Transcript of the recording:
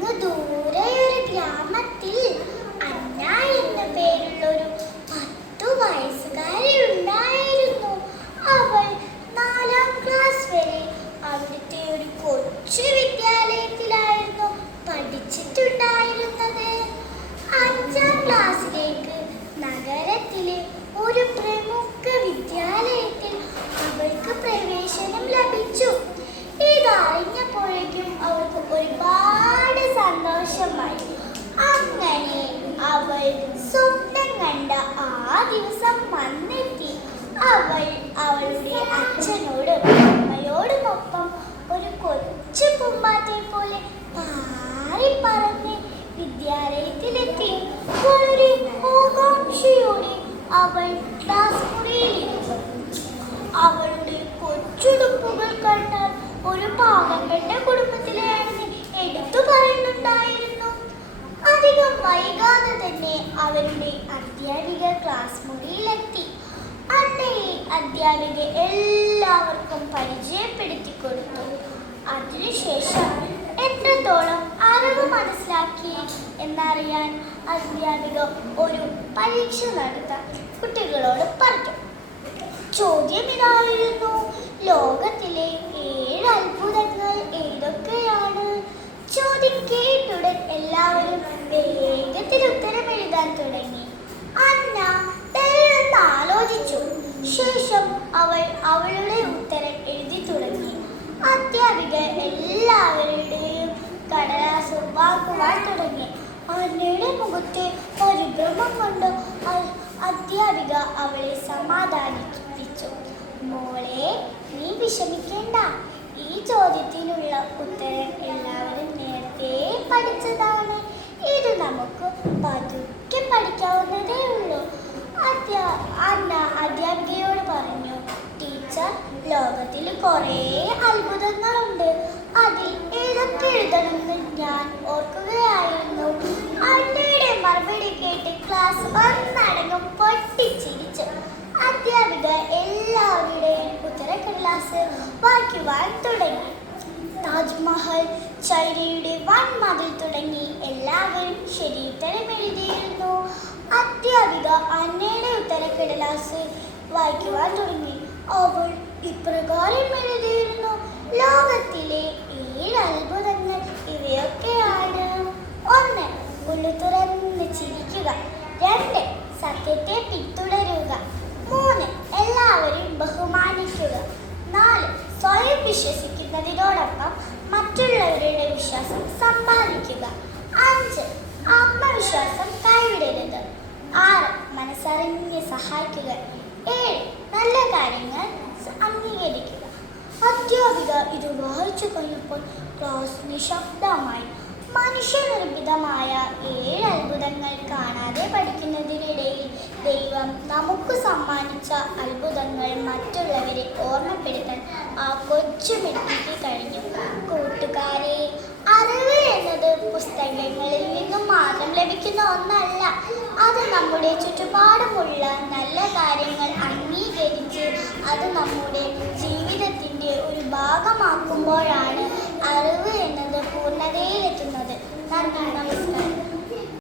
അങ്ങ് ദൂരെ ഒരു ഗ്രാമത്തിൽ അന്ന എന്ന പേരുള്ളൊരു 10 വയസ്സുകാരി ഉണ്ടായിരുന്നു. അവൾ 4ാം ക്ലാസ് വരെ അവിടുത്തെ ഒരു കൊച്ചു വിദ്യാലയത്തിലായിരുന്നു പഠിച്ചിട്ടുണ്ടായിരുന്നത്. 5ാം ക്ലാസ്സിലേക്ക് നഗരത്തിലെ ഒരു പ്രമുഖ വിദ്യാലയത്തിൽ അവൾക്ക് പ്രവേശനം ലഭിച്ചു. ഇതറിഞ്ഞപ്പോഴേക്കും അവൾക്ക് ഒരുപാട് സന്തോഷമായി. അങ്ങനെ അവൾ സ്വപ്നം കണ്ട ആ ദിവസം വന്നെത്തി. അവൾ അവളുടെ അച്ഛനോടും അമ്മയോടുമൊപ്പം ഒരു കൊച്ചു പൂമ്പാറ്റയെ പോലെ പാറിപ്പറന്ന് വിദ്യാലയത്തിലെത്തി. വളരെ ആകാംക്ഷയോടെ അവൾ ക്ലാസ് മുറിയിലിരുന്നു. അവളുടെ കൊച്ചുടുപ്പുകൾ കണ്ടാൽ ഒരു പാവപ്പെട്ട കുടുംബത്തിലെയാണെന്ന് എടുത്തു പറയുന്നുണ്ടായിരുന്നു. അധികം വൈകാതെ തന്നെ അവരുടെ അധ്യാപിക ക്ലാസ് മുറിയിലെത്തി. അന്നയെ അധ്യാപിക എല്ലാവർക്കും പരിചയപ്പെടുത്തി കൊടുത്തു. അതിനുശേഷം എത്രത്തോളം അറിവ് മനസ്സിലാക്കി എന്നറിയാൻ അധ്യാപിക ഒരു പരീക്ഷ നടത്താൻ കുട്ടികളോട് പറഞ്ഞു. ചോദ്യം ഇതായിരുന്നു: ലോകത്തിലെ 7 അത്ഭുതങ്ങൾ ഏതൊക്കെയാണ്? ചോദ്യം കേട്ടുടൻ എല്ലാവരും വേഗത്തിൽ ഉത്തരം എഴുതാൻ തുടങ്ങി. അന്ന ആലോചിച്ചു. ശേഷം അവൾ അവളുടെ ഉത്തരം എഴുതി തുടങ്ങി. അധ്യാപിക എല്ലാവരുടെയും കടലാസ് വാക്കുവാൻ തുടങ്ങി. അന്നയുടെ മുഖത്തെ പരിഭ്രമം കൊണ്ട് അധ്യാപിക അവളെ സമാധാനിപ്പിച്ചു. മോളെ, നീ വിഷമിക്കേണ്ട. ഈ ചോദ്യത്തിനുള്ള ഉത്തരം എല്ലാവരും നേരത്തെ പഠിച്ചതാണ്. ഇത് നമുക്ക് പതുക്കെ പഠിക്കാവുന്നതേ ഉള്ളൂ. അന്ന അധ്യാപികയോട് പറഞ്ഞു. ടീച്ചർ, ലോകത്തിൽ കുറേ അത്ഭുതങ്ങളുണ്ട്. അതിൽ ഏതൊക്കെ എഴുതണമെന്ന് ഞാൻ ഓർക്കുകയായിരുന്നു. അന്നയുടെ മറുപടി കേട്ട് ക്ലാസ് ഒന്നടങ്കം പൊട്ടിച്ചിരിച്ചു. അധ്യാപിക എല്ലാവരുടെയും ഉത്തരക്കടലാസ് വായിക്കുവാൻ തുടങ്ങി. താജ്മഹൽ, ചൈനയുടെ വൻമതിൽ തുടങ്ങി എല്ലാവരും ശരിയുത്തരം എഴുതിയിരുന്നു. അധ്യാപിക അന്നയുടെ ഉത്തരക്കടലാസ് വായിക്കുവാൻ തുടങ്ങി. അവൾ ഇപ്രകാരം എഴുതിയിരുന്നു: ലോകത്തിലെ 7 അത്ഭുതങ്ങൾ ഇവയൊക്കെയാണ്. 1. ഉള്ളു തുറന്ന് ചിരിക്കുക. 2. സത്യത്തെ പിന്തുടരുക. 3. എല്ലാവരും ബഹുമാനിക്കുക. 4. സ്വയം വിശ്വസിക്കുന്നതിനോടൊപ്പം മറ്റുള്ളവരുടെ വിശ്വാസം സമ്പാദിക്കുക. 5. ആത്മവിശ്വാസം കൈവിടരുത്. 6. മനസ്സറിഞ്ഞ് സഹായിക്കുക. 7. നല്ല കാര്യങ്ങൾ അംഗീകരിക്കുക. അധ്യാപിക ഇത് വായിച്ചു കഴിഞ്ഞപ്പോൾ ക്ലാസ് നിശബ്ദമായി. മനുഷ്യനിർമ്മിതമായ 7 അത്ഭുതങ്ങൾ കാണാതെ പഠിക്കുന്നതിനിടയിൽ ദൈവം നമുക്ക് സമ്മാനിച്ച അത്ഭുതങ്ങൾ മറ്റുള്ളവരെ ഓർമ്മപ്പെടുത്താൻ ആ കൊച്ചു വ്യക്തിക്ക് കഴിഞ്ഞു. കൂട്ടുകാരെ, അറിവ് എന്നത് പുസ്തകങ്ങളിൽ നിന്നും മാത്രം ലഭിക്കുന്ന ഒന്നല്ല. അത് നമ്മുടെ ചുറ്റുപാടുമുള്ള നല്ല കാര്യങ്ങൾ അംഗീകരിച്ച് അത് നമ്മുടെ ജീവിതത്തിൻ്റെ ഒരു ഭാഗമാക്കുമ്പോഴാണ് അറിവ് എന്നത് പൂർണ്ണതയിലെത്തുന്നത്. നന്ദി.